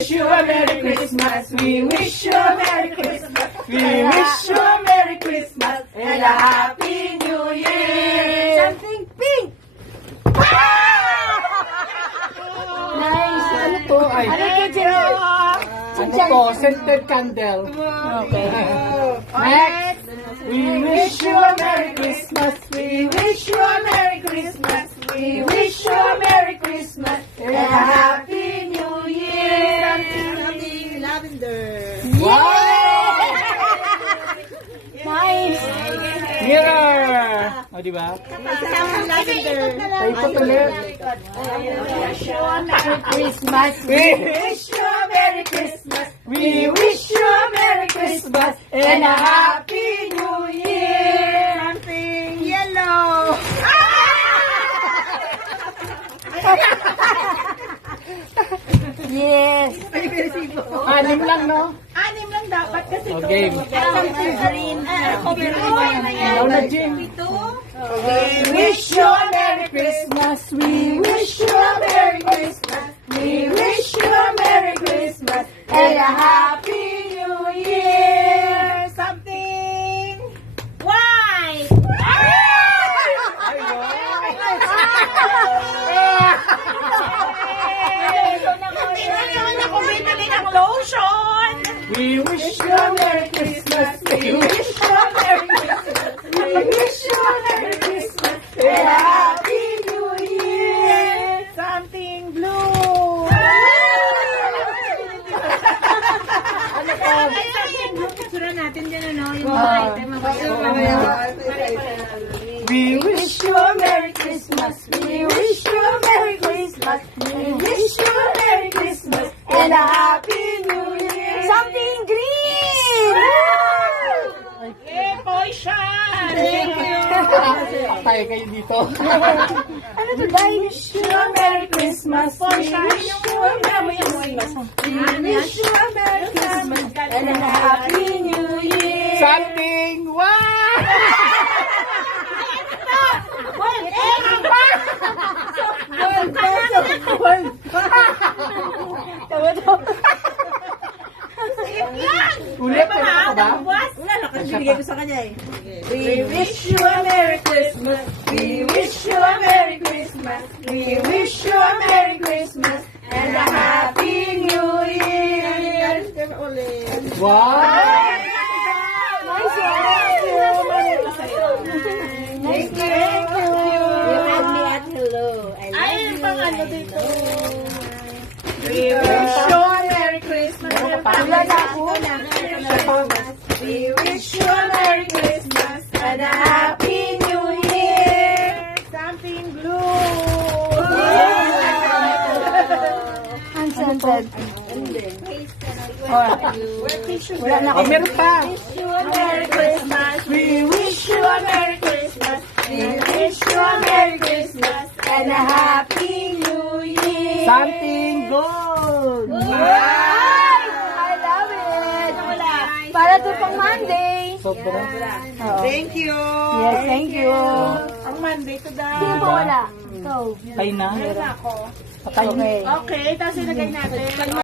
Wish you a Merry Christmas. We wish you a Merry Christmas. We wish you a Merry Christmas and a Happy New Year. Something pink! Nice. Ano to? Ay, Ano to, Jero? ano to? Scented candle. Okay. Next. We wish you a Merry Christmas. We wish you a Merry Christmas. We wish you a Merry Christmas and a Happy New Year. Something lavender. Wow! Nice! Mirror! O, diba? Something lavender. Ay, ito ulit. Merry Christmas. We wish you a Merry Christmas. We wish you a Merry Christmas and a Happy New Year. Something yellow. Yes. Anim lang, no? Anim lang dapat kasi O, game. something green. Ikaw na, Jim. We wish you a Merry Christmas. We wish you a Merry Christmas. We wish you a Merry Christmas and a Happy New Year. Something white. Lotion. We wish you a Merry Christmas. We wish you a Merry Christmas. We wish you a Merry Christmas and a Happy New Year. Something blue. Picture natin dyan, ano, yung mga item. We wish you a Merry Christmas. We wish you a Merry Christmas. We wish you a Merry Christmas and a Happy New Year. Something green! Poison! Patay kayo dito. Ano to ba? Wish you a Merry Christmas. We wish you a Merry Christmas. We wish you a Merry Christmas and a Happy New Year. Something! Wow! Ulit pa ba? Wala na kasi binigay ko sa kanya eh. We wish you a Merry Christmas. We wish you a Merry Christmas. We wish you a Merry Christmas and a Happy New Year. Wow! Nice Thank you. You had me at hello. I love you. We wish you a Merry Christmas. Wala na ako. We wish you a Merry Christmas and a Happy New Year. Something blue. Unscented. Wala na ako. Meron pa. Merry Christmas. We wish you a Merry Christmas. We wish you a Merry Christmas and a Happy New Year. Something gold. I love it. Para to pang Monday. Sobra. Thank you. Yes, thank you. Ang Monday to daw. Sino pa wala? So, Patay na. ako. Patay na. Okay, tapos ilagay natin.